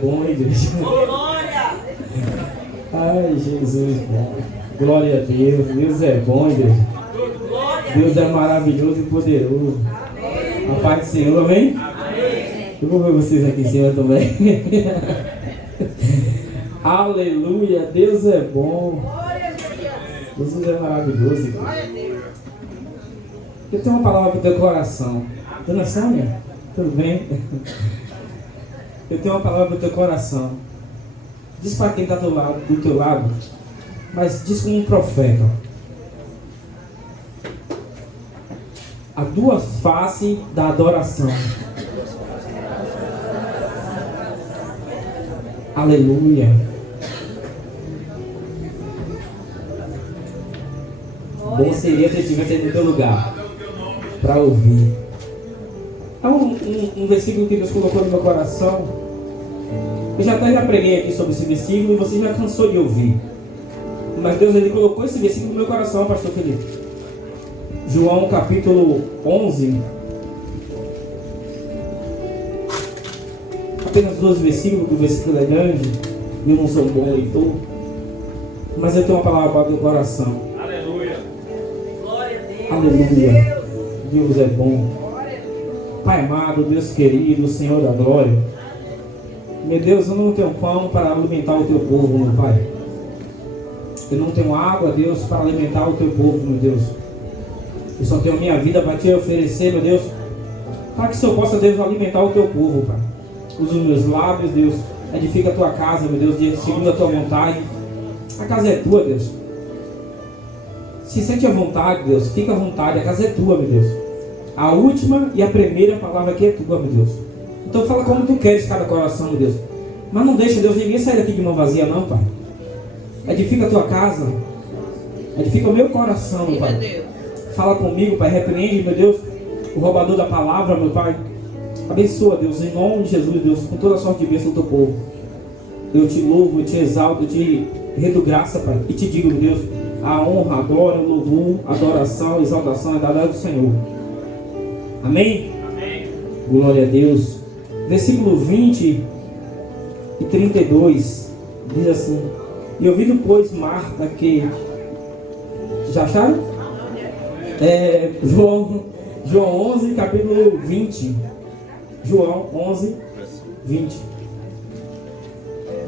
Bom, igreja. Glória! Ai, Jesus, bom. Glória a Deus. Deus é bom, igreja. Deus é maravilhoso e poderoso. A paz do Senhor, amém? Eu vou ver vocês aqui em cima também. Aleluia, Deus é bom. Jesus é maravilhoso, igreja. Eu tenho uma palavra para o teu coração. Dona Sônia, tudo bem? Eu tenho uma palavra para o teu coração. Diz para quem está do teu lado, mas diz como um profeta. Há duas faces da adoração. Aleluia. Bom seria se eu estivesse no teu lugar para ouvir. Há um versículo que Deus colocou no meu coração. Eu já preguei aqui sobre esse versículo e você já cansou de ouvir. Mas Deus ele colocou esse versículo no meu coração, pastor Felipe. João capítulo 11. Apenas 12 versículos, porque o versículo é grande e eu não sou um bom leitor. Mas eu tenho uma palavra para o teu coração. Aleluia! Glória a Deus! Aleluia! Deus é bom. Pai amado, Deus querido, Senhor da glória. Meu Deus, eu não tenho pão para alimentar o teu povo, meu Pai. Eu não tenho água, Deus, para alimentar o teu povo, meu Deus. Eu só tenho minha vida para te oferecer, meu Deus, para que o Senhor possa, Deus, alimentar o teu povo, Pai. Usa os meus lábios, Deus. Edifica a tua casa, meu Deus, segundo a tua vontade. A casa é tua, Deus. Se sente à vontade, Deus, fica à vontade. A casa é tua, meu Deus. A última e a primeira palavra aqui é tua, meu Deus. Então fala como tu queres cada coração, meu Deus. Mas não deixa, Deus, ninguém sair daqui de mão vazia, não, Pai. Edifica a tua casa. Edifica o meu coração, meu Pai. Fala comigo, Pai. Repreende, meu Deus, o roubador da palavra, meu Pai. Abençoa, Deus, em nome de Jesus, Deus, com toda a sorte de bênção do teu povo. Eu te louvo, eu te exalto, eu te rendo graça, Pai. E te digo, meu Deus, a honra, a glória, o louvor, a adoração, a exaltação é dada do Senhor. Amém? Amém. Glória a Deus. Versículo 20 e 32 diz assim: E ouvindo, pois, Marta que... Já acharam? João 11, capítulo 20. João 11, 20.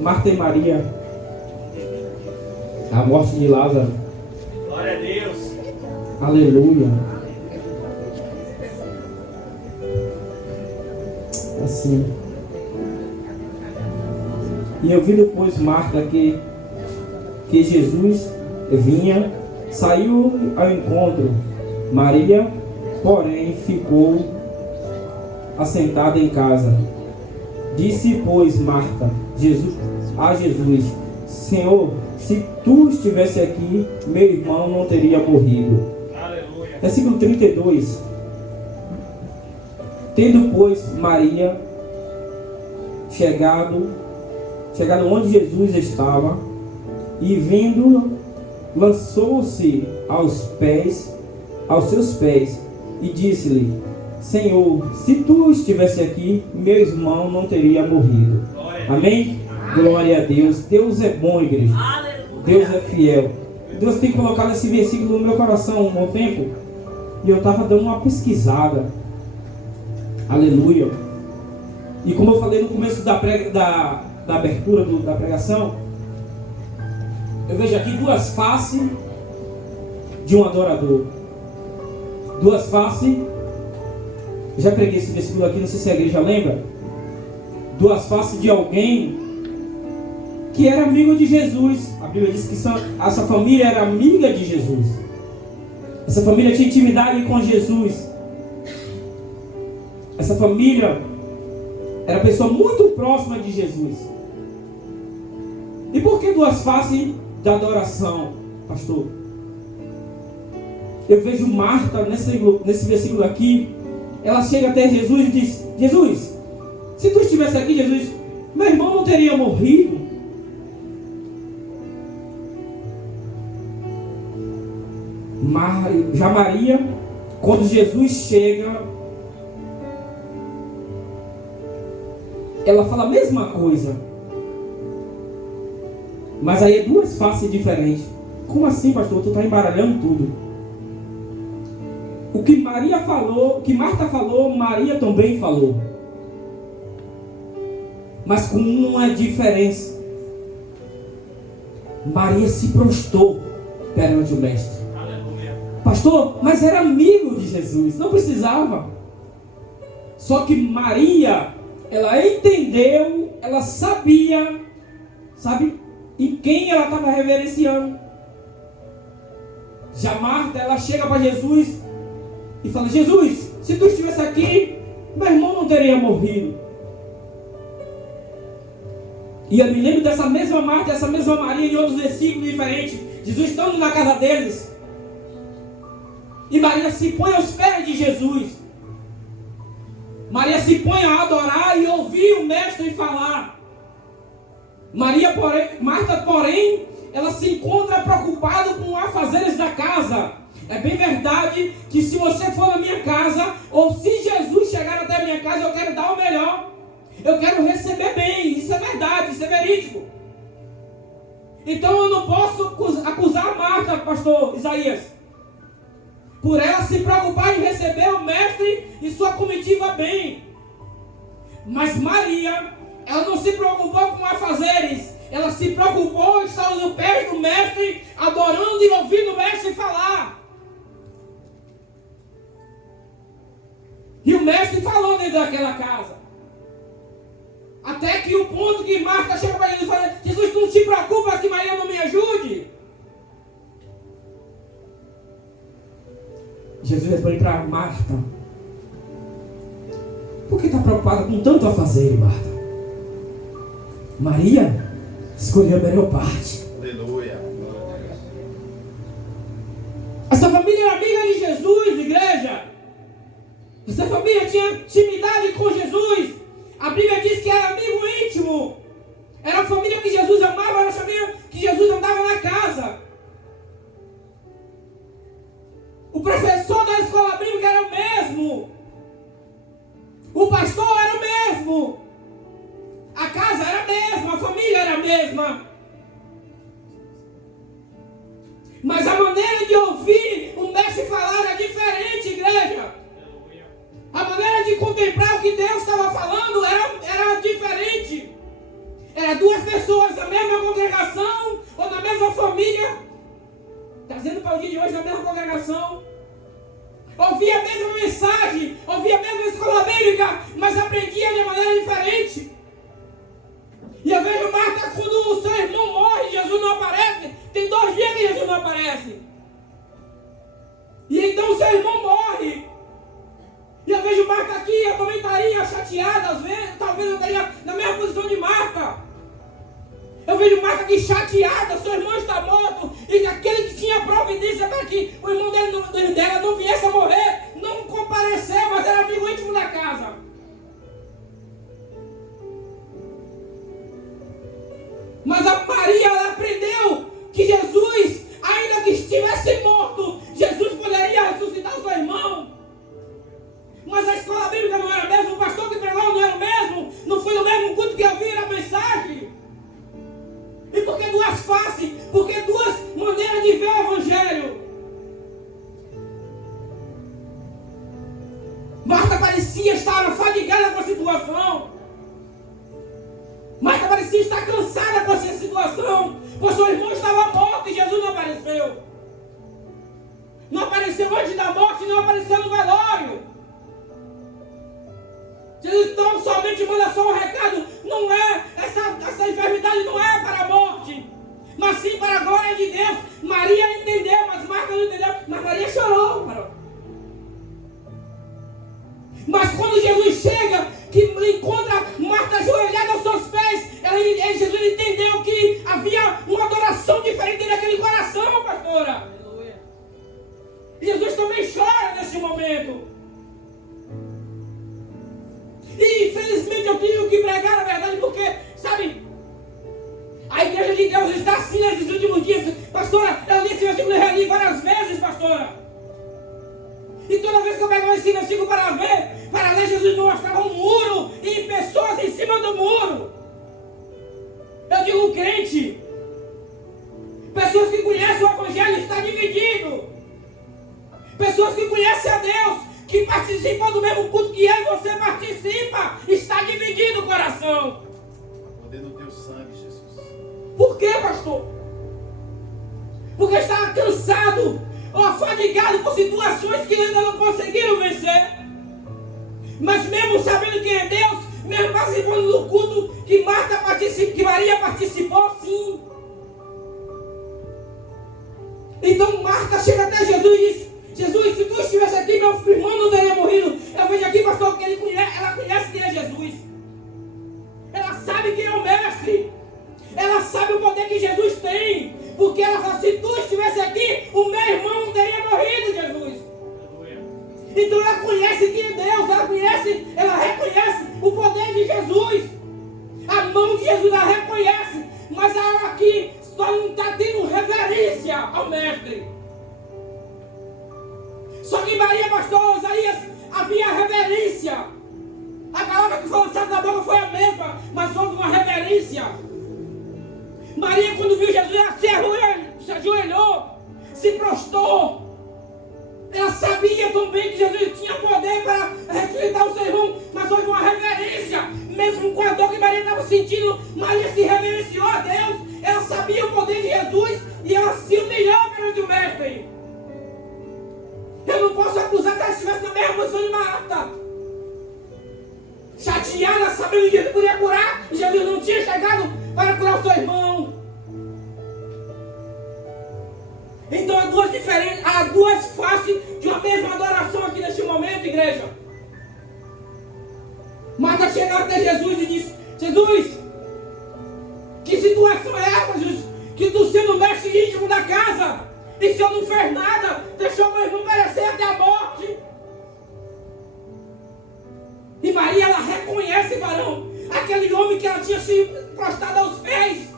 Marta e Maria. A morte de Lázaro. Glória a Deus! Aleluia. Assim. E ouvindo, pois, Marta que Jesus vinha, saiu ao encontro. Maria, porém, ficou assentada em casa. Disse, pois, Marta a Jesus: Senhor, se tu estivesse aqui, meu irmão não teria morrido. Aleluia! Versículo 32. Tendo, pois, Maria chegado onde Jesus estava, e vendo, lançou-se aos seus pés, e disse-lhe: Senhor, se tu estivesse aqui, meu irmão não teria morrido. Amém? Glória a Deus. Deus é bom, igreja. Deus é fiel. Deus tem colocado esse versículo no meu coração um bom tempo, e eu estava dando uma pesquisada. Aleluia. E como eu falei no começo da abertura da pregação, eu vejo aqui duas faces de um adorador. Duas faces. Já preguei esse versículo aqui, não sei se a igreja lembra. Duas faces de alguém que era amigo de Jesus. A Bíblia diz que essa família era amiga de Jesus. Essa família tinha intimidade com Jesus. Essa família era pessoa muito próxima de Jesus. E por que duas faces da adoração, pastor? Eu vejo Marta nesse versículo aqui. Ela chega até Jesus e diz: Jesus, se tu estivesse aqui, Jesus, meu irmão não teria morrido. Já Maria, quando Jesus chega, ela fala a mesma coisa. Mas aí é duas faces diferentes. Como assim, pastor? Tu está embaralhando tudo. O que Maria falou, o que Marta falou, Maria também falou. Mas com uma diferença. Maria se prostrou perante o mestre. Pastor, mas era amigo de Jesus, não precisava. Só que Maria, ela entendeu, ela sabia, sabe, em quem ela estava reverenciando. Já Marta, ela chega para Jesus e fala: Jesus, se tu estivesse aqui, meu irmão não teria morrido. E eu me lembro dessa mesma Marta, dessa mesma Maria em outros versículos diferentes. Jesus estando na casa deles. E Maria se põe aos pés de Jesus. Maria se põe a adorar e ouvir o mestre falar. Marta, porém, ela se encontra preocupada com os afazeres da casa. É bem verdade que se você for na minha casa, ou se Jesus chegar até a minha casa, eu quero dar o melhor. Eu quero receber bem. Isso é verdade, isso é verídico. Então eu não posso acusar Marta, pastor Isaías, por ela se preocupar em receber o mestre e sua comitiva bem. Mas Maria, ela não se preocupou com afazeres. Ela se preocupou em estar aos pés do mestre, adorando e ouvindo o mestre falar. E o mestre falou dentro daquela casa. Até que o ponto que Marta chega para Jesus e fala: Jesus, tu não te preocupa que Maria não me ajude? Jesus responde para Marta: por que está preocupada com tanto a fazer, Marta? Maria escolheu a melhor parte. Aleluia. Essa família era amiga de Jesus, igreja. Essa família tinha intimidade com Jesus. A Bíblia diz que era amigo íntimo. Era a família que Jesus amava, era a família que Jesus andava na casa. O professor da escola bíblica era o mesmo. O pastor era o mesmo. A casa era a mesma, a família era a mesma. Mas a maneira de ouvir o mestre falar era diferente, igreja. A maneira de contemplar o que Deus estava falando era diferente. Era duas pessoas da mesma congregação ou da mesma família, trazendo para o dia de hoje da mesma congregação. Ouvia a mesma mensagem, ouvia a mesma escola bíblica, mas aprendia de maneira diferente. E eu vejo Marta, quando o seu irmão morre, Jesus não aparece. Tem 2 dias que Jesus não aparece. E então o seu irmão morre. E eu vejo Marta aqui, eu também estaria chateada às vezes, talvez eu estaria na mesma posição de Marta. Eu vejo Marta aqui chateada, seu irmão está morto, e aquele que tinha providência para que o irmão dela não viesse a morrer, não compareceu, mas era amigo íntimo da casa. Mas a Maria, ela aprendeu que Jesus, ainda que estivesse morto, Jesus poderia ressuscitar seu irmão. Mas a escola bíblica não era a mesma, o pastor que pregou não era o mesmo, não foi no mesmo culto que ouviram a mensagem. E por que duas faces? Porque duas maneiras de ver o evangelho. Marta parecia estar fadigada com a situação. Marta parecia estar cansada com essa situação, pois seu irmão estava morto e Jesus não apareceu. Não apareceu antes da morte, não apareceu no velório. Jesus então somente manda só um recado: não é, essa enfermidade não é para a morte, mas sim para a glória de Deus. Maria entendeu, mas Marta não entendeu, mas Maria chorou. Mas quando Jesus chega, que encontra Marta ajoelhada aos seus pés, Jesus entendeu que havia uma adoração diferente naquele coração, pastora. E Jesus também chora nesse momento. E infelizmente eu tenho que pregar a verdade, porque, sabe, a igreja de Deus está assim nesses últimos dias. Pastora, eu li esse versículo e várias vezes, pastora. E toda vez que eu pego esse versículo para ver, para ler, Jesus mostrava um muro e pessoas em cima do muro. Eu digo crente. Pessoas que conhecem o Evangelho está dividido. Pessoas que conhecem a Deus, que participam do mesmo culto que eu e você participa, está dividido o coração. Poder do teu sangue, Jesus. Por quê, pastor? Porque está cansado ou afadigado por situações que ainda não conseguiram vencer. Mas mesmo sabendo quem é Deus, mesmo participando do culto que Maria participou, sim. Então Marta chega até Jesus e diz: Jesus, se tu estivesse aqui, meu irmão não teria morrido. Eu vejo aqui, pastor, que ela conhece quem é Jesus. Ela sabe quem é o mestre. Ela sabe o poder que Jesus tem. Porque ela fala: se tu estivesse aqui, o meu irmão não teria morrido, Jesus. Então ela conhece quem é Deus. Ela reconhece o poder de Jesus. A mão de Jesus ela reconhece. Mas ela aqui só não está tendo reverência ao mestre. Só que Maria, pastor Isaías, havia reverência. A palavra que foi lançada da boca foi a mesma, mas houve uma reverência. Maria, quando viu Jesus, ela se ajoelhou, se prostrou. Ela sabia também que Jesus tinha poder para ressuscitar o seu irmão, mas houve uma reverência. Mesmo com a dor que Maria estava sentindo, Maria se reverenciou a Deus. Ela sabia o poder de Jesus e ela se humilhou perante o mestre. Eu não posso acusar que ela estivesse na mesma posição de Marta, chateada, sabendo que Jesus podia curar, e Jesus não tinha chegado para curar o seu irmão. Então há duas faces de uma mesma adoração aqui neste momento, igreja. Marta chega até Jesus e diz: Jesus, que situação é essa, Jesus? Que tu sendo mestre íntimo da casa, e se eu não fiz nada, deixou meu irmão perecer até a morte. E Maria, ela reconhece, varão, aquele homem que ela tinha se prostrado aos pés.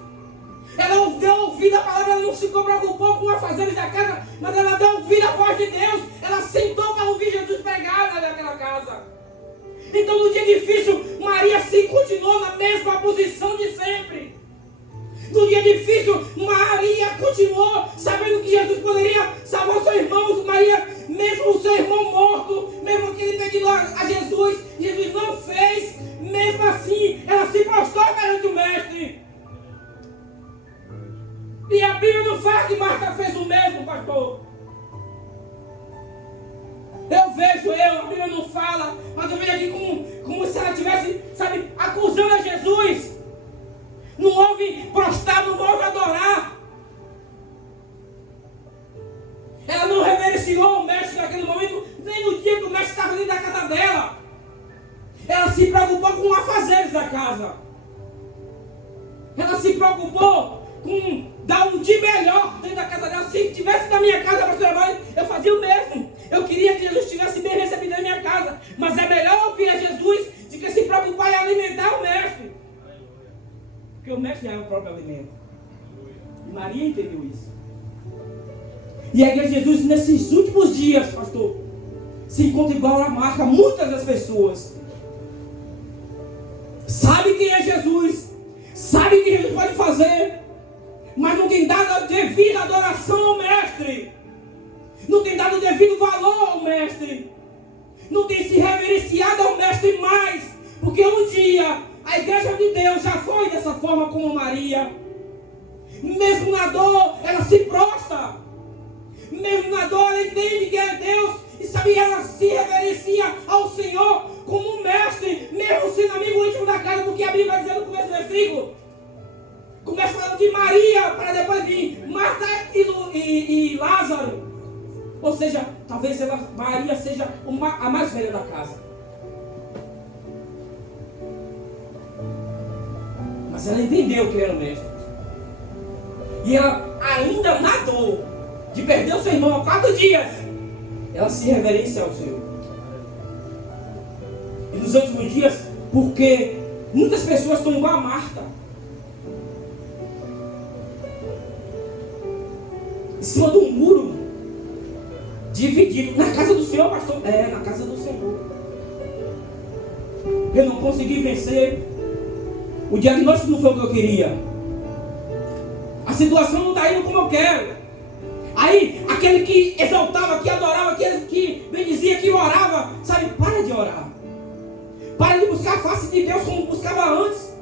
Ela deu ouvido à palavra, ela não se preocupou com os afazeres da casa, mas ela deu ouvido à voz de Deus. Ela sentou para ouvir Jesus pregar naquela casa. Então, no dia difícil, Maria sim continuou na mesma posição de sempre. No dia difícil, Maria continuou sabendo que Jesus poderia salvar seu irmão. Maria, mesmo o seu irmão morto, mesmo que ele pediu a Jesus, Jesus não fez. Mesmo assim, ela se prostrou perante o mestre. E a Bíblia não fala que Marta fez o mesmo, pastor. A Bíblia não fala, mas eu vejo aqui como se ela estivesse, acusando a Jesus. Não houve prostrar, não houve adorar. Ela não reverenciou o mestre naquele momento, nem no dia que o mestre estava dentro da casa dela. Ela se preocupou com os afazeres da casa. Ela se preocupou com dar um de melhor dentro da casa dela. Se tivesse na minha casa para trabalho, eu fazia o mesmo. Eu queria que Jesus estivesse bem recebido na minha casa. Mas é melhor ouvir a Jesus do que se preocupar em alimentar o mestre. Porque o mestre é o próprio alimento. E Maria entendeu isso. E a igreja de Jesus, nesses últimos dias, pastor, se encontra igual a Marta. Muitas das pessoas sabe quem é Jesus, sabe o que Jesus pode fazer, mas não tem dado a devida adoração ao mestre, não tem dado o devido valor ao mestre, não tem se reverenciado ao mestre mais, porque um dia a igreja de Deus já foi dessa forma como Maria. Mesmo na dor, ela se prostra. Mesmo na dor, ela entende que é Deus. E sabe, ela se reverencia ao Senhor como um mestre, mesmo sendo amigo íntimo da casa, porque a Bíblia vai dizer no começo do versículo. Começa falando de Maria, para depois vir Marta e Lázaro. Ou seja, talvez Maria seja a mais velha da casa. Mas ela entendeu que ele era o mestre. E ela, ainda na dor de perder o seu irmão há 4 dias, ela se reverencia ao Senhor. E nos últimos dias, porque muitas pessoas estão igual a Marta, em cima de um muro, dividido. Na casa do Senhor, pastor? É, na casa do Senhor. Eu não consegui vencer. O diagnóstico não foi o que eu queria. A situação não está indo como eu quero. Aí, aquele que exaltava, que adorava, aquele que bendizia, que orava, sabe, para de orar. Para de buscar a face de Deus como buscava antes.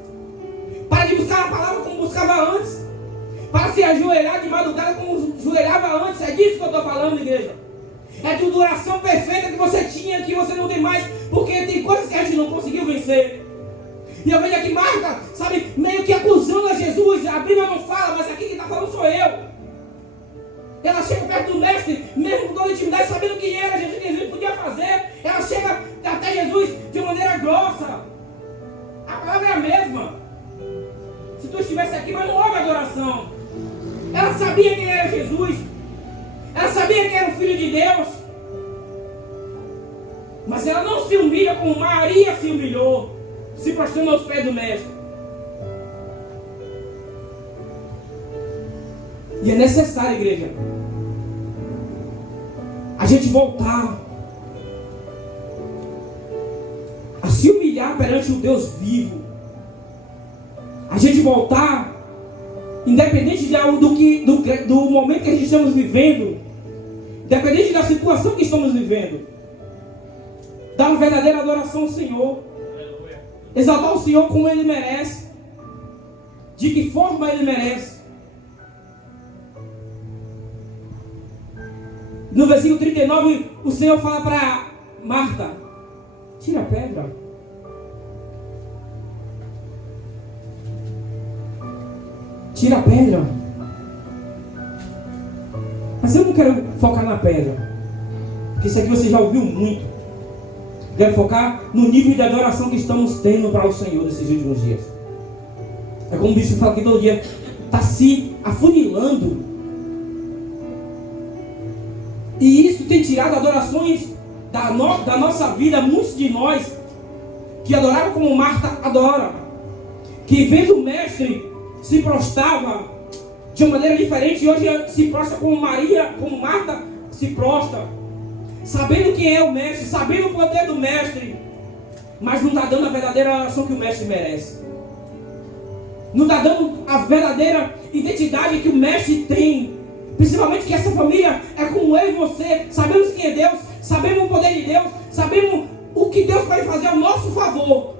Para de buscar a palavra como buscava antes. Para se ajoelhar de madrugada como ajoelhava antes. É disso que eu estou falando, igreja. É de uma oração perfeita que você tinha, que você não tem mais, porque tem coisas que a gente não conseguiu vencer. E eu vejo aqui Marta, sabe, meio que acusando a Jesus. A Bíblia não fala, mas aqui quem está falando sou eu. Ela chega perto do mestre, mesmo com toda a intimidade, sabendo quem era Jesus, que Jesus podia fazer. Ela chega até Jesus de maneira grossa. A palavra é a mesma. Se tu estivesse aqui, mas não houve adoração. Ela sabia quem era Jesus. Ela sabia que era o Filho de Deus. Mas ela não se humilha como Maria se humilhou, se prostrando aos pés do mestre. E é necessário, igreja, a gente voltar a se humilhar perante o Deus vivo. A gente voltar, independente do momento que a gente estamos vivendo, independente da situação que estamos vivendo, dar uma verdadeira adoração ao Senhor, exaltar o Senhor como Ele merece, de que forma Ele merece. No versículo 39, o Senhor fala para Marta: tira a pedra. Tira a pedra. Mas eu não quero focar na pedra, porque isso aqui você já ouviu muito. Quero focar no nível de adoração que estamos tendo para o Senhor nesses últimos dias. É como o bispo fala aqui todo dia, está se afunilando. E isso tem tirado adorações da nossa vida. Muitos de nós que adoravam como Marta adora, que vendo o mestre se prostrava de uma maneira diferente, e hoje se prostra como Maria, como Marta se prostra, sabendo quem é o mestre, sabendo o poder do mestre, mas não está dando a verdadeira adoração que o mestre merece. Não está dando a verdadeira identidade que o mestre tem. Principalmente que essa família é como eu e você. Sabemos quem é Deus, sabemos o poder de Deus, sabemos o que Deus vai fazer ao nosso favor.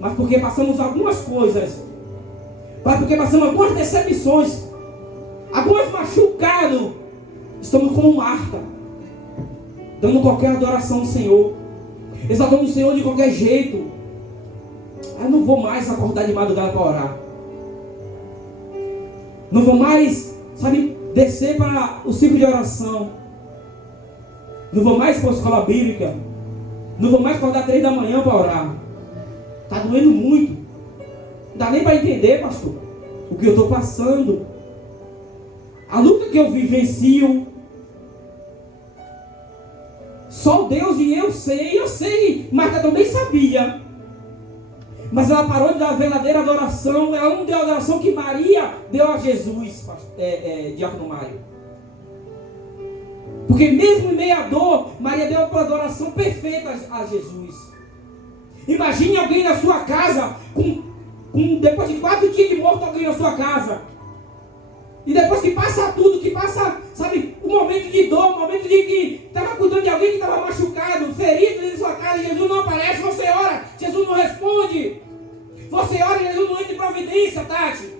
Mas porque passamos algumas coisas, mas porque passamos algumas decepções, alguns machucados, estamos como Marta, dando qualquer adoração ao Senhor, exaltando o Senhor de qualquer jeito. Eu não vou mais acordar de madrugada para orar. Não vou mais, sabe, descer para o ciclo de oração. Não vou mais para a escola bíblica. Não vou mais acordar 3 da manhã para orar. Está doendo muito. Não dá nem para entender, pastor, o que eu estou passando. A luta que eu vivencio. Só Deus e eu sei. Marta também sabia. Mas ela parou de dar a verdadeira adoração. Ela não deu a adoração que Maria deu a Jesus, Diácono Mário. Porque mesmo em meio à dor, Maria deu a adoração perfeita a Jesus. Imagine alguém na sua casa, depois de 4 dias de morto, alguém na sua casa. E depois que passa tudo, que passa, sabe, um momento de dor, um momento de que estava cuidando de alguém que estava machucado, ferido dentro da sua casa, Jesus não aparece, você ora, Jesus não responde. Você ora e Jesus não entra em providência, Tati.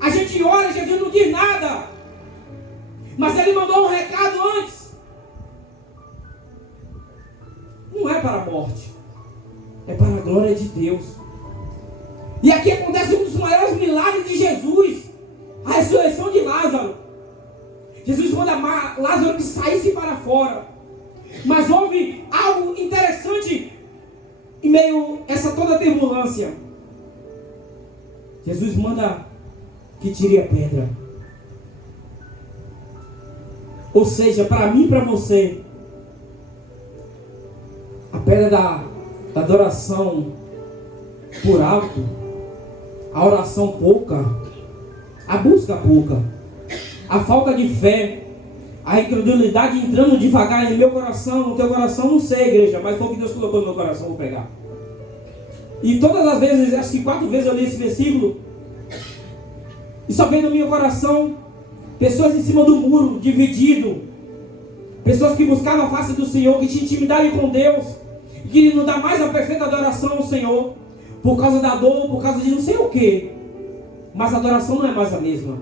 A gente ora e Jesus não diz nada. Mas Ele mandou um recado antes. Não é para a morte, é para a glória de Deus. E aqui acontece um dos maiores milagres de Jesus, a ressurreição de Lázaro. Jesus manda Lázaro que saísse para fora. Mas houve algo interessante em meio a essa toda turbulência. Jesus manda que tire a pedra. Ou seja, para mim e para você, a pedra da adoração por alto, a oração pouca, a busca pouca, a falta de fé, A incredulidade entrando devagar no meu coração, no teu coração, não sei, igreja, mas foi o que Deus colocou no meu coração, vou pregar. E todas as vezes, acho que 4 vezes eu li esse versículo, e só veio no meu coração pessoas em cima do muro, dividido, pessoas que buscavam a face do Senhor, que tinham intimidade com Deus, e que não dá mais a perfeita adoração ao Senhor, por causa da dor, por causa de não sei o que. Mas a adoração não é mais a mesma,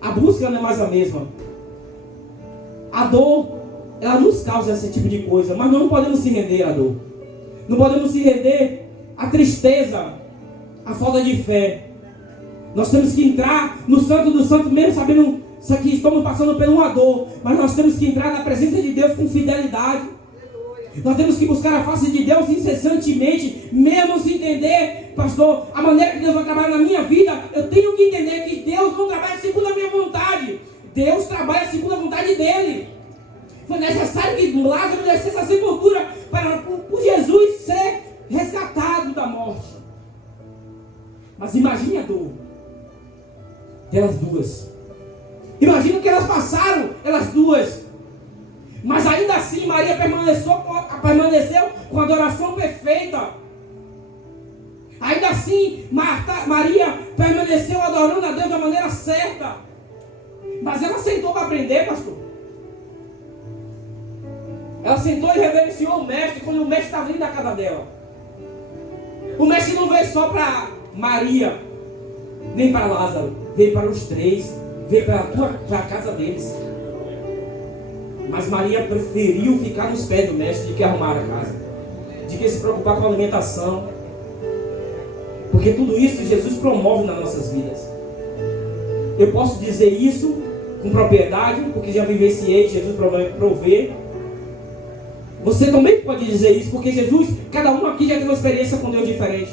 a busca não é mais a mesma. A dor, ela nos causa esse tipo de coisa, mas nós não podemos se render à dor, não podemos se render à tristeza, à falta de fé. Nós temos que entrar no Santo dos Santos, mesmo sabendo que estamos passando por uma dor, mas nós temos que entrar na presença de Deus com fidelidade. Nós temos que buscar a face de Deus incessantemente, mesmo sem entender, pastor, a maneira que Deus vai trabalhar na minha vida. Eu tenho que entender que Deus não trabalha segundo a minha vontade, Deus trabalha segundo a vontade dele. Foi necessário que Lázaro descesse a sepultura para por Jesus ser resgatado da morte. Mas imagine a dor delas duas. Imagina o que elas passaram, elas duas. Mas ainda assim Maria permaneceu com a adoração perfeita. Ainda assim Maria permaneceu adorando a Deus da maneira certa. Mas ela sentou para aprender, pastor. Ela sentou e reverenciou o mestre quando o mestre estava dentro da casa dela. O mestre não veio só para Maria, nem para Lázaro, veio para os três, veio para a casa deles. Mas Maria preferiu ficar nos pés do mestre de que arrumar a casa, de que se preocupar com a alimentação, porque tudo isso Jesus promove nas nossas vidas. Eu posso dizer isso com propriedade, porque já vivenciei Jesus prover. Você também pode dizer isso, porque Jesus, cada um aqui já tem uma experiência com Deus diferente.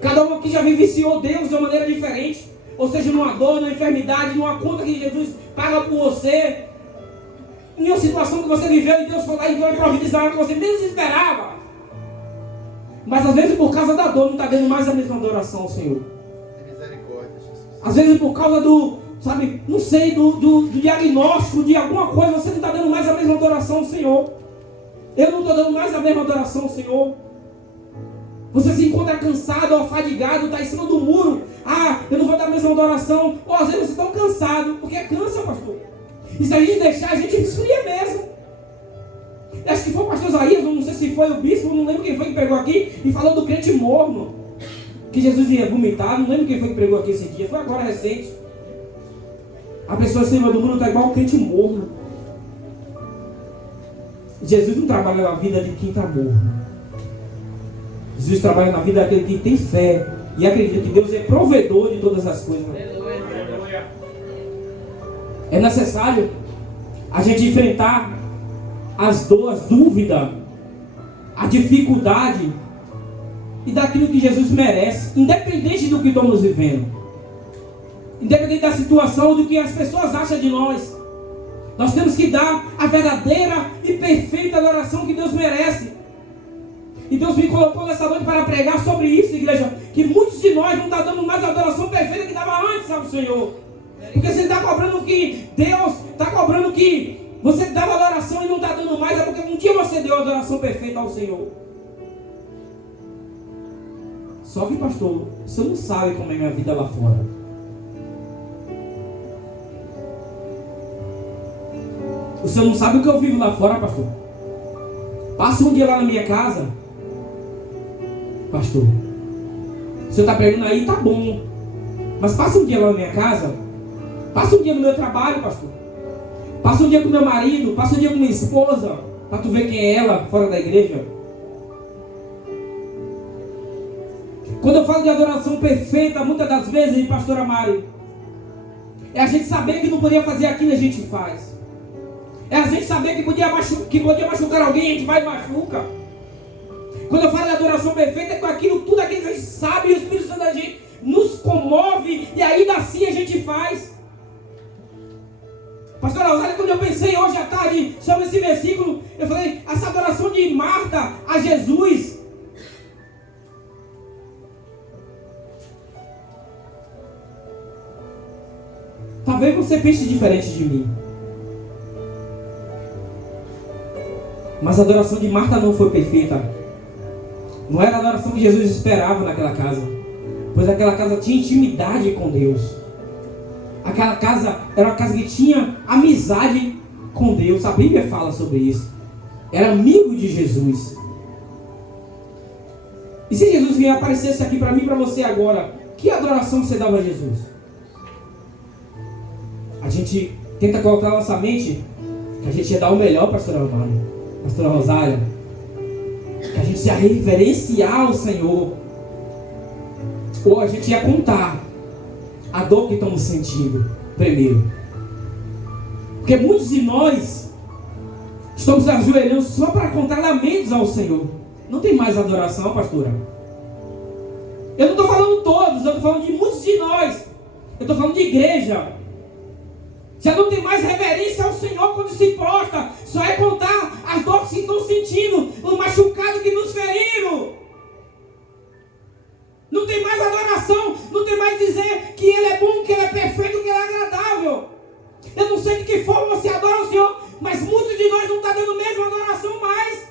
Cada um aqui já vivenciou Deus de uma maneira diferente. Ou seja, numa dor, numa enfermidade, numa conta que Jesus paga por você. Em uma situação que você viveu e Deus foi lá e vai providenciar que você nem se esperava. Mas às vezes por causa da dor não está dando mais a mesma adoração ao Senhor. Misericórdia, Jesus. Às vezes por causa do, sabe, não sei, do diagnóstico de alguma coisa, você não está dando mais a mesma adoração ao Senhor. Eu não estou dando mais a mesma adoração ao Senhor. Você se encontra cansado ou afadigado, está em cima do muro. Ah, eu não vou dar a mesma adoração. Ou às vezes você está cansado, porque cansa, pastor. E se a gente deixar, a gente esfria mesmo. Acho que foi o pastor Isaías, não sei se foi o bispo, não lembro quem foi que pregou aqui, e falou do crente morno, que Jesus ia vomitar, não lembro quem foi que pregou aqui esse dia, foi agora recente. A pessoa em cima do muro está igual o crente morno. Jesus não trabalha na vida de quem está morno. Jesus trabalha na vida daquele que tem fé e acredita que Deus é provedor de todas as coisas. É necessário a gente enfrentar as dores, a dúvida, a dificuldade e daquilo que Jesus merece, independente do que estamos vivendo, independente da situação, do que as pessoas acham de nós. Nós temos que dar a verdadeira e perfeita adoração que Deus merece. E Deus me colocou nessa noite para pregar sobre isso, igreja, que muitos de nós não estão dando mais a adoração perfeita que dava antes ao Senhor. Porque você está cobrando que Deus está cobrando que você dava adoração e não está dando mais, é porque um dia você deu a adoração perfeita ao Senhor. Só que, pastor, você não sabe como é minha vida lá fora. O senhor não sabe o que eu vivo lá fora, pastor. Passa um dia lá na minha casa, pastor. O senhor está pregando aí, tá bom. Mas passa um dia lá na minha casa. Passa um dia no meu trabalho, pastor. Passa um dia com meu marido. Passa um dia com minha esposa. Para tu ver quem é ela fora da igreja. Quando eu falo de adoração perfeita, muitas das vezes, pastora Mari, é a gente saber que não podia fazer aquilo, a gente faz. É a gente saber que podia machucar alguém, a gente vai e machuca. Quando eu falo de adoração perfeita, é com aquilo, tudo aquilo que a gente sabe, e o Espírito Santo da gente nos comove, e ainda assim a gente faz. Pastora Rosália, quando eu pensei hoje à tarde sobre esse versículo, eu falei, essa adoração de Marta a Jesus. Talvez você pense diferente de mim. Mas a adoração de Marta não foi perfeita. Não era a adoração que Jesus esperava naquela casa. Pois aquela casa tinha intimidade com Deus. Aquela casa era uma casa que tinha amizade com Deus. A Bíblia fala sobre isso. Era amigo de Jesus. E se Jesus vier aparecesse aqui para mim e para você agora, que adoração você dava a Jesus? A gente tenta colocar na nossa mente que a gente ia dar o melhor, pastora Romana, pastora Rosália, que a gente ia reverenciar o Senhor, ou a gente ia contar a dor que estamos sentindo primeiro. Porque muitos de nós estamos ajoelhando só para contar lamentos ao Senhor. Não tem mais adoração, pastora. Eu não estou falando todos, eu estou falando de muitos de nós. Eu estou falando de igreja. Já não tem mais reverência ao Senhor quando se prostra. Só é contar as dores que estão sentindo, o machucado que nos feriram. Não tem mais adoração, não tem mais dizer que Ele é bom, que Ele é perfeito, que Ele é agradável. Eu não sei de que forma você adora o Senhor, mas muitos de nós não estão dando mesmo adoração mais.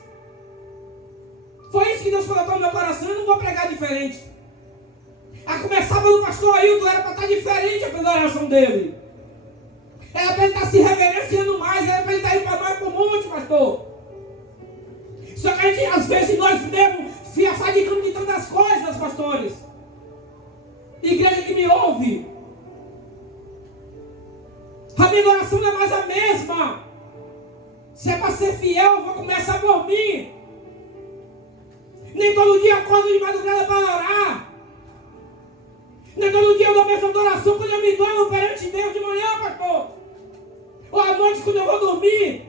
Foi isso que Deus colocou no meu coração. Eu não vou pregar diferente. A começar pelo pastor Ailton, era para estar diferente a adoração dele. Era para ele estar se reverenciando mais, era para ele estar indo para nós para o monte, pastor. Só que a gente, às vezes, nós mesmos se afadigamos de tantas coisas, pastores. Igreja que me ouve. A minha oração não é mais a mesma. Se é para ser fiel, eu vou começar por mim. Nem todo dia acordo de madrugada para orar. Nem todo dia eu dou a mesma adoração quando eu me dou perante Deus de manhã, pastor. Ou à noite quando eu vou dormir.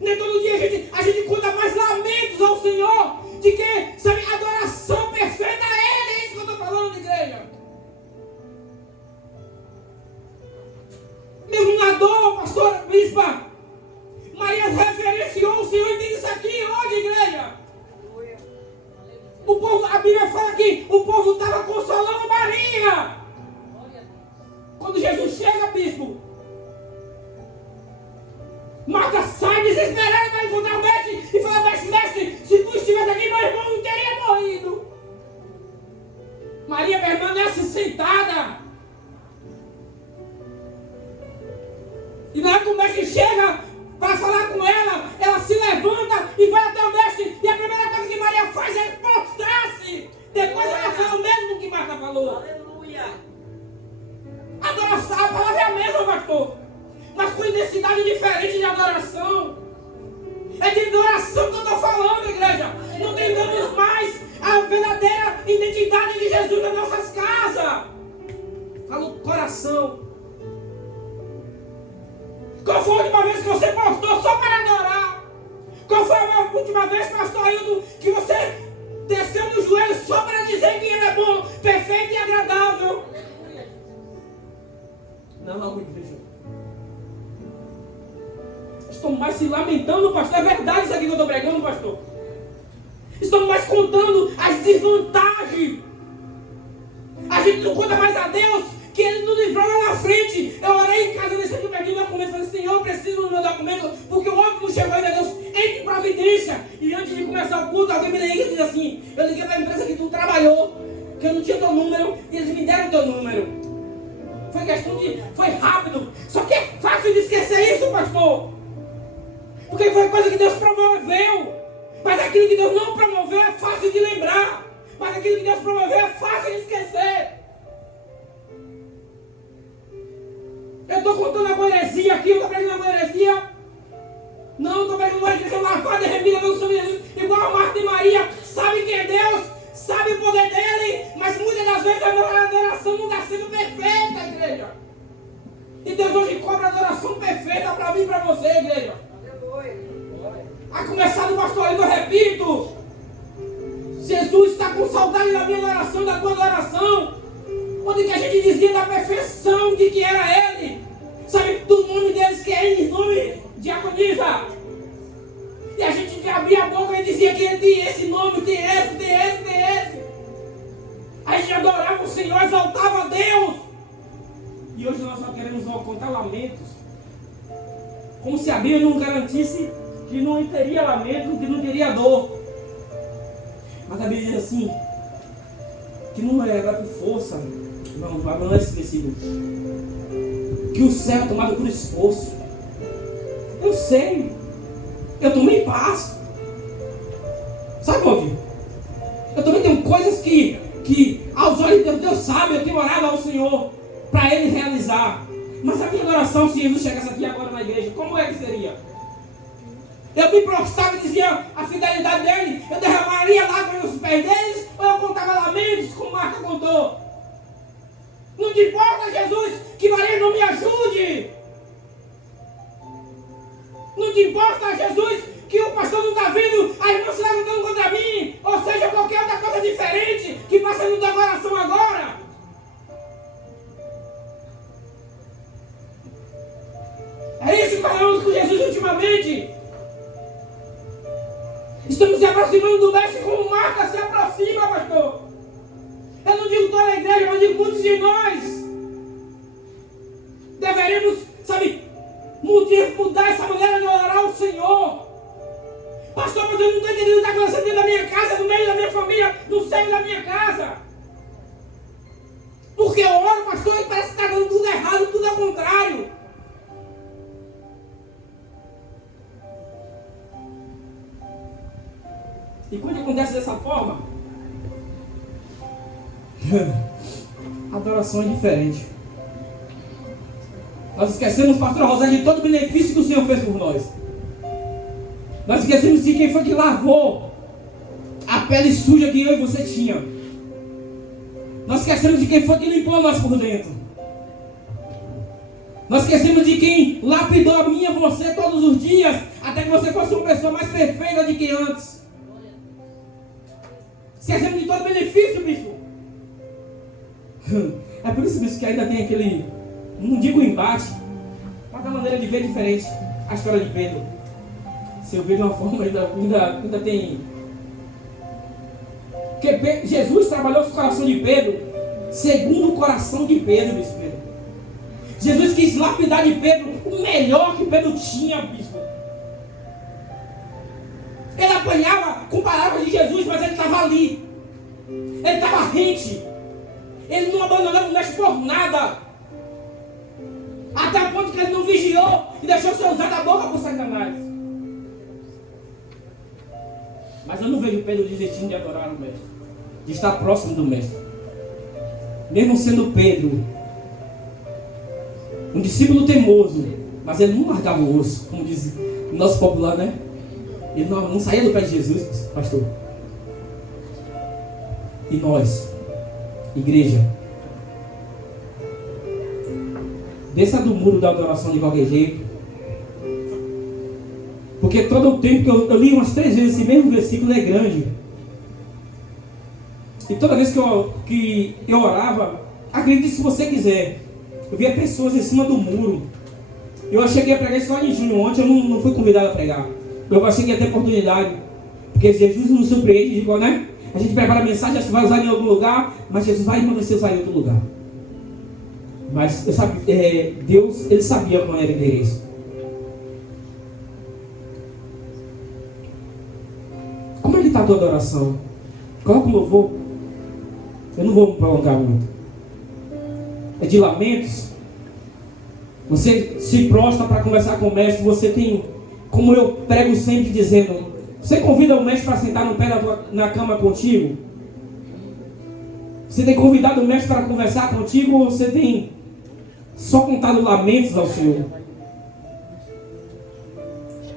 Nem todo dia a gente conta mais lamentos ao Senhor. De que, sabe, adoração perfeita a Ele. É isso que eu estou falando, igreja. Mesmo na dor, pastora, bispa, Maria referenciou o Senhor e tem isso aqui hoje, igreja. O povo, a Bíblia fala que o povo estava consolando Maria. Quando Jesus chega, bispo, Marta sai desesperada para encontrar o mestre e fala: mestre, se tu estivesse aqui, meu irmão não teria morrido. Maria permanece sentada. E na hora que o mestre chega para falar com ela, ela se levanta e vai até o mestre. E a primeira coisa que Maria faz é prostrar-se. Depois ela fala o mesmo que Marta falou. Aleluia. Adoração, a palavra é a mesma, pastor, mas com intensidade diferente de adoração. É de adoração que eu estou falando, igreja. Não tentamos mais a verdadeira identidade de Jesus nas nossas casas. Fala o coração. Qual foi a última vez que você postou só para adorar? Qual foi a última vez, pastor Ailton, que você desceu no joelho só para dizer que Ele é bom, perfeito e agradável? Não, igreja. Estamos mais se lamentando, pastor. É verdade isso aqui que eu estou pregando, pastor. Estamos mais contando as desvantagens. A gente não conta mais a Deus que Ele nos livrou lá na frente. Eu orei em casa, deixei que eu perdi o documento. Falei: Senhor, eu preciso do meu documento, porque o outro não chegou ainda. Deus, entre em providência. E antes de começar o culto, alguém me liga e diz assim: eu liguei para a empresa que tu trabalhou, que eu não tinha teu número, e eles me deram teu número. Foi questão de... Foi rápido. Só que é fácil de esquecer isso, pastor. Porque foi coisa que Deus promoveu. Mas aquilo que Deus não promoveu é fácil de lembrar. Mas aquilo que Deus promoveu é fácil de esquecer. Eu estou contando a boa heresia aqui, eu estou pregando a boa heresia. Não, estou pregando uma igreja lavada e remida pelo Senhor Jesus. Igual a Marta e Maria, sabe quem é Deus, sabe o poder dele, mas muitas das vezes a adoração não está sendo perfeita, igreja. E Deus hoje cobra a adoração perfeita para mim e para você, igreja. A começar do pastor Ailton, eu repito: Jesus está com saudade da minha adoração, da tua adoração. Onde que a gente dizia da perfeição de que era Ele. Sabe do nome deles que é Ele, nome diaconisa. E a gente abria a boca e dizia que Ele tem esse nome, tem esse, tem esse, tem esse. A gente adorava o Senhor, exaltava a Deus. E hoje nós só queremos contar lamentos. Como se a Bíblia não garantisse que não teria lamento, que não teria dor. Mas a Bíblia diz assim, que não é por força, não é esse versículo, que o céu é tomado por esforço. Eu sei, eu também passo. Sabe, Valdir? Eu também tenho coisas que aos olhos de Deus sabe, eu tenho orado ao Senhor para Ele realizar. Mas a minha oração, se Jesus chegasse aqui agora na igreja, como é que seria? Eu me prostrava e dizia a fidelidade dele, eu derramaria lágrimas nos pés deles, ou eu contava lamentos, como Marta contou. Não te importa, Jesus, que Maria não me ajude. Não te importa, Jesus, que o pastor não está vindo, a irmã se levantando contra mim, ou seja, qualquer outra coisa diferente que passa no teu coração agora. É isso que falamos com Jesus ultimamente. Estamos se aproximando do mestre como Marta se aproxima, pastor. Eu não digo toda a igreja, mas digo muitos de nós. Deveríamos, mudar essa maneira de orar ao Senhor. Pastor, mas eu não estou entendendo o que está acontecendo dentro da minha casa, no meio da minha família, no seio da minha casa. Porque eu oro, pastor, e parece que está dando tudo errado, tudo ao contrário. E quando acontece dessa forma, a adoração é diferente. Nós esquecemos, pastor Rosário, de todo o benefício que o Senhor fez por nós. Nós esquecemos de quem foi que lavou a pele suja que eu e você tinha. Nós esquecemos de quem foi que limpou nós por dentro. Nós esquecemos de quem lapidou a mim e a você todos os dias, até que você fosse uma pessoa mais perfeita do que antes. Esquecemos de todo benefício, bispo. É por isso, bispo, que ainda tem aquele, não digo embate, mas a maneira de ver diferente a história de Pedro. Se eu ver de uma forma, ainda tem. Porque Jesus trabalhou o coração de Pedro segundo o coração de Pedro, bispo. Jesus quis lapidar de Pedro o melhor que Pedro tinha, bispo. Ele apanhava com palavras de Jesus, mas ele estava ali. Ele estava rente. Ele não abandonava o mestre por nada. Até o ponto que ele não vigiou e deixou ser usado a boca por Satanás. Mas eu não vejo Pedro desistindo de adorar o mestre, de estar próximo do mestre. Mesmo sendo Pedro um discípulo teimoso, mas ele não largava o osso, como diz o nosso popular, né? Ele não saía do pé de Jesus, pastor. E nós, igreja, desça do muro da adoração de qualquer jeito. Porque todo o tempo que eu li umas 3 vezes esse mesmo versículo é grande. E toda vez que eu orava, acredite se você quiser, eu via pessoas em cima do muro. Eu cheguei a pregar isso lá em junho. Ontem eu não fui convidado a pregar. Eu achei que ia ter oportunidade. Porque Jesus nos surpreende, digo, né? A gente prepara a mensagem, acho que vai usar em algum lugar, mas Jesus vai mandar você usar em outro lugar. Mas Deus, Ele sabia quando era isso. Como é que está a tua adoração? Coloca o louvor. Eu não vou me prolongar muito. É de lamentos. Você se prostra para conversar com o mestre. Você tem, como eu prego sempre dizendo, você convida o mestre para sentar no pé na cama contigo? Você tem convidado o mestre para conversar contigo, ou você tem só contado lamentos ao Senhor?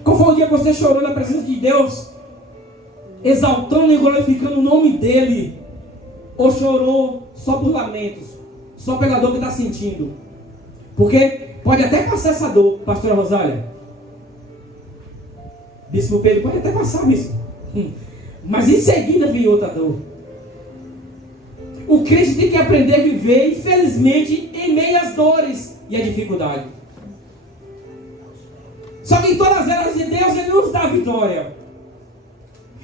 Qual foi o dia que você chorou na presença de Deus, exaltando e glorificando o nome dEle? Ou chorou só por lamentos, só pela dor que está sentindo? Porque pode até passar essa dor, pastora Rosália. Bispo Pedro, pode até passar, bispo. Mas em seguida vem outra dor. O crente tem que aprender a viver, infelizmente, em meio às dores e à dificuldade. Só que em todas as eras de Deus, Ele nos dá vitória.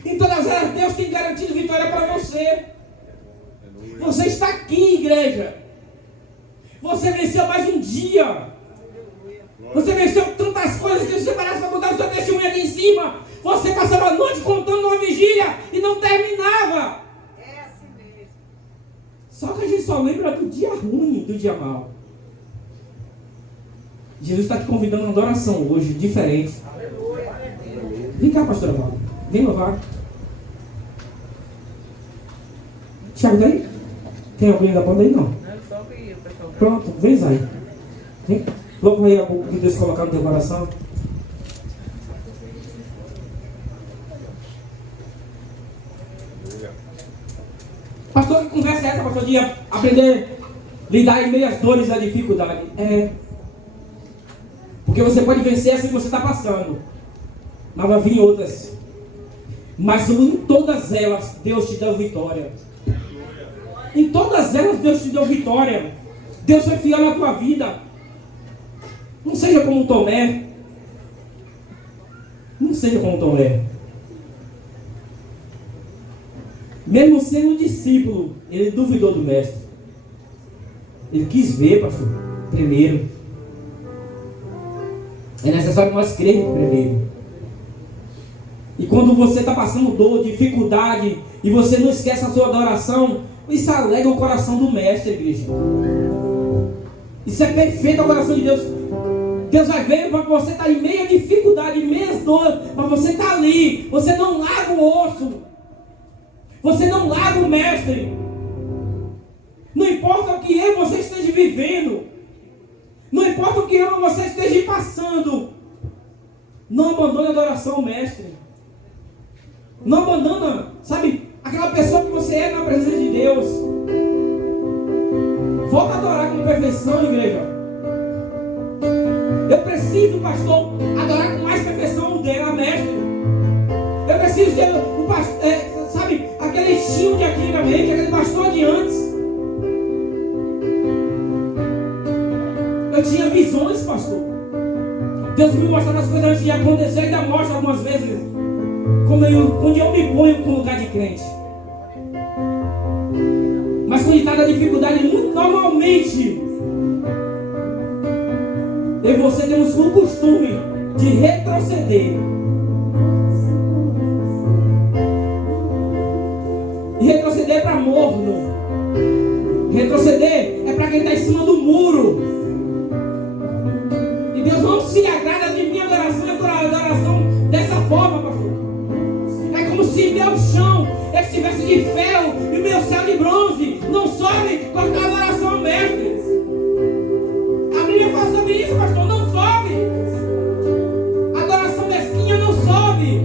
Em todas as eras, Deus tem garantido vitória para você. Você está aqui, igreja. Você venceu mais um dia. Você venceu tantas coisas que você parece para botar o seu testemunho aqui em cima. Você passava a noite contando uma vigília e não terminava. É assim mesmo. Só que a gente só lembra do dia ruim, do dia mau. Jesus está te convidando a uma adoração hoje, diferente. Vem cá, pastora Paula. Vem louvar. Tiago, tá aí? Tem alguém da banda aí? Não. Pronto, vem, Zay. Vem. Louva aí o que Deus colocar no teu coração. Pastor, que conversa é essa, pastor? De aprender a lidar em meio às dores e à dificuldade. Porque você pode vencer assim que você está passando. Mas vai vir outras. Mas em todas elas, Deus te deu vitória. Em todas elas, Deus te deu vitória. Deus foi fiel na tua vida. Não seja como Tomé. Não seja como Tomé. Mesmo sendo um discípulo, ele duvidou do mestre. Ele quis ver, pastor, primeiro. É necessário nós crermos primeiro. E quando você está passando dor, dificuldade, e você não esquece a sua adoração, isso alegra o coração do mestre, igreja. Isso é perfeito, o coração de Deus. Deus vai ver para você estar em meio à dificuldade, em meio às dores, para você estar ali. Você não larga o osso. Você não larga o mestre. Não importa o que eu e você esteja vivendo. Não importa o que eu e você esteja passando. Não abandone a adoração ao mestre. Não abandona, sabe, aquela pessoa que você é na presença de Deus. Volta a adorar com perfeição, igreja. Eu preciso, pastor, adorar com mais perfeição dela, mestre. Eu preciso ser o pastor, sabe, aquele estilo de antigamente, aquele pastor de antes. Eu tinha visões, pastor. Deus me mostrava as coisas antes de acontecer, ainda mostra algumas vezes onde eu me ponho com o lugar de crente. Mas quando está na dificuldade, muito normalmente eu e você temos o costume de retroceder. E retroceder para morno. Retroceder é para quem está em cima do muro. E Deus não se agrada de minha adoração dessa forma, pastor. É como se meu chão estivesse de ferro e meu céu de bronze. Não sobe com a adoração ao mestre. A Bíblia fala sobre isso, pastor. Não sobe. Adoração mesquinha não sobe.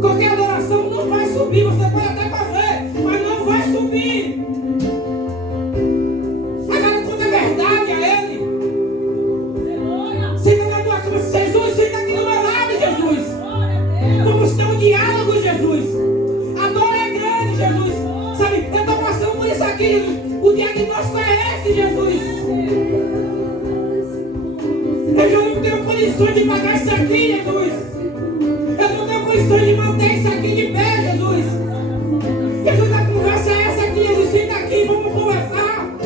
Qualquer adoração não vai subir. Você pode até fazer, mas não vai subir. Agora conta a verdade a Ele. Senta na tua cama, Jesus, senta aqui no meu lado, Jesus. Vamos ter um diálogo, Jesus. A dor é grande, Jesus. Sabe, eu estou passando por isso aqui, Jesus. O diagnóstico é esse, Jesus. Eu já não tenho condições de pagar isso aqui, Jesus. Eu não tenho condições de manter isso aqui de pé, Jesus. Jesus, a conversa é essa aqui, Jesus. Senta aqui, vamos conversar.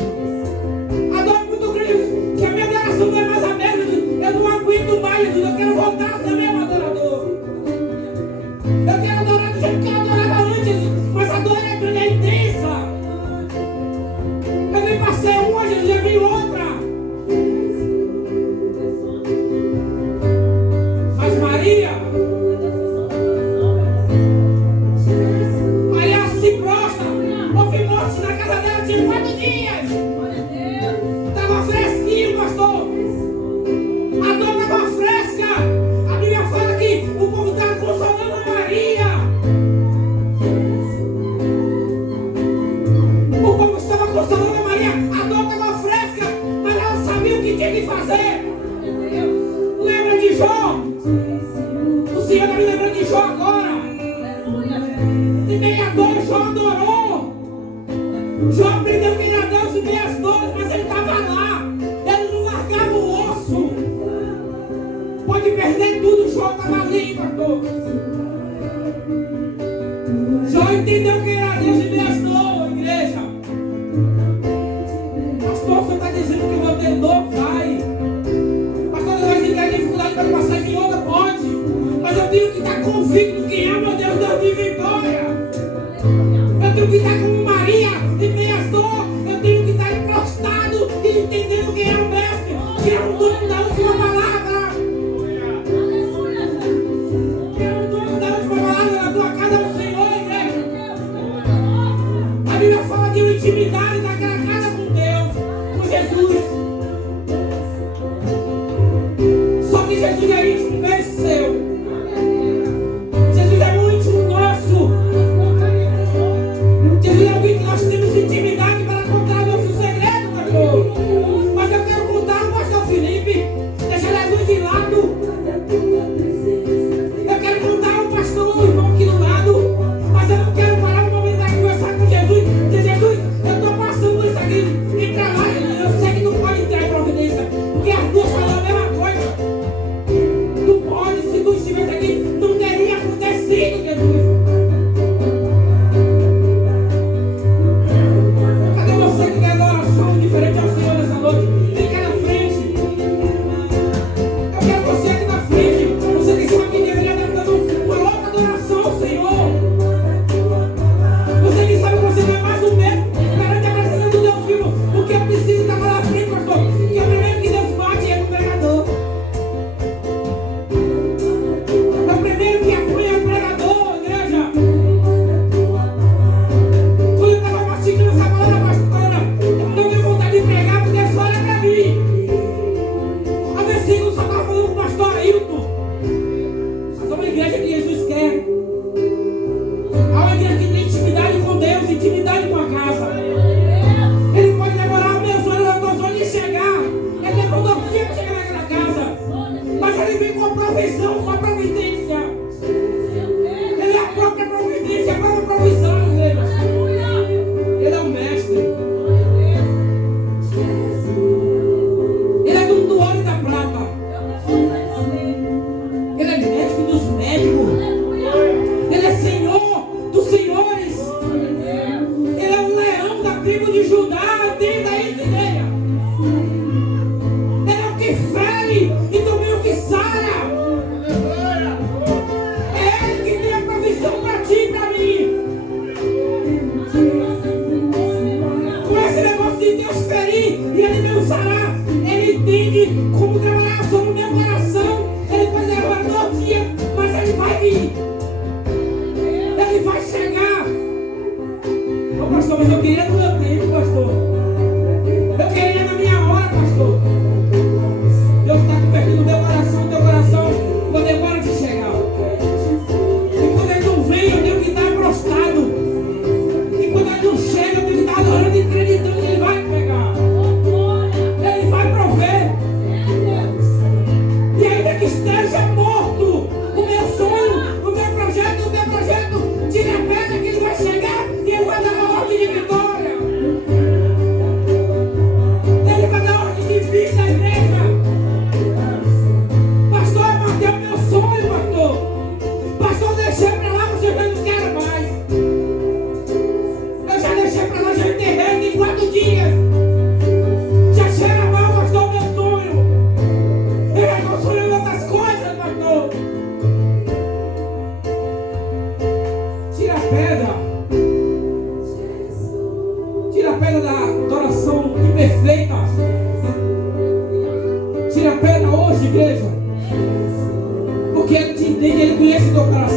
A dor é muito grande, Jesus. Que a minha adoração não é mais a mesma, Jesus. Eu não aguento mais, Jesus. Eu quero voltar a ser meu adorador. Eu quero adorar do jeito que eu adorava antes, Jesus. Mas a dor é grande, é intensa. Eu nem passei uma, Jesus, já vi outra. Mas Maria se prostra. Houve morte na casa dela, tinha 4 dias. Estava fresquinho, pastor. A dor estava fresca. A Bíblia fala que o povo estava consolando a Maria. O povo estava consolando a Maria. A dor estava fresca, mas ela sabia o que tinha que fazer. Lembra de Jó? O Senhor está me lembrando de Jó agora. Em meio à dor, Jó adorou. Jó aprendeu que era Deus em meio às dores, mas ele estava lá. Ele não largava o osso. Pode perder tudo, Jó estava ali, pastor. Jó entendeu que era Deus em meio às dores, igreja. Pastor, você está dizendo que eu vou ter dor? Vai. Pastor, queria no meu tempo, pastor. Eu queria na minha hora, pastor. Deus está convertindo o meu coração, o teu coração, quando demora de chegar. E quando ele não vem, eu tenho que estar prostrado. E quando ele não chega, eu tenho que estar adorando e acreditando que ele vai pegar. Ele vai prover. E ainda que esteja morto o meu sonho, o meu projeto, tire a pedra que ele vai chegar e ele vai dar uma ordem de vitória. Ele vai dar ordem de vida à igreja. Pastor, eu matei o meu sonho, pastor. Pastor, eu deixei pra lá, você já não quer mais. Eu já deixei pra lá, já enterrei em 4 dias. Já cheira mal, pastor, o meu sonho. Eu já construí outras coisas, pastor. Tira a pedra. Tira a pedra da adoração imperfeita. Tira a pedra hoje, igreja. Porque ele te entende, ele conhece o teu coração.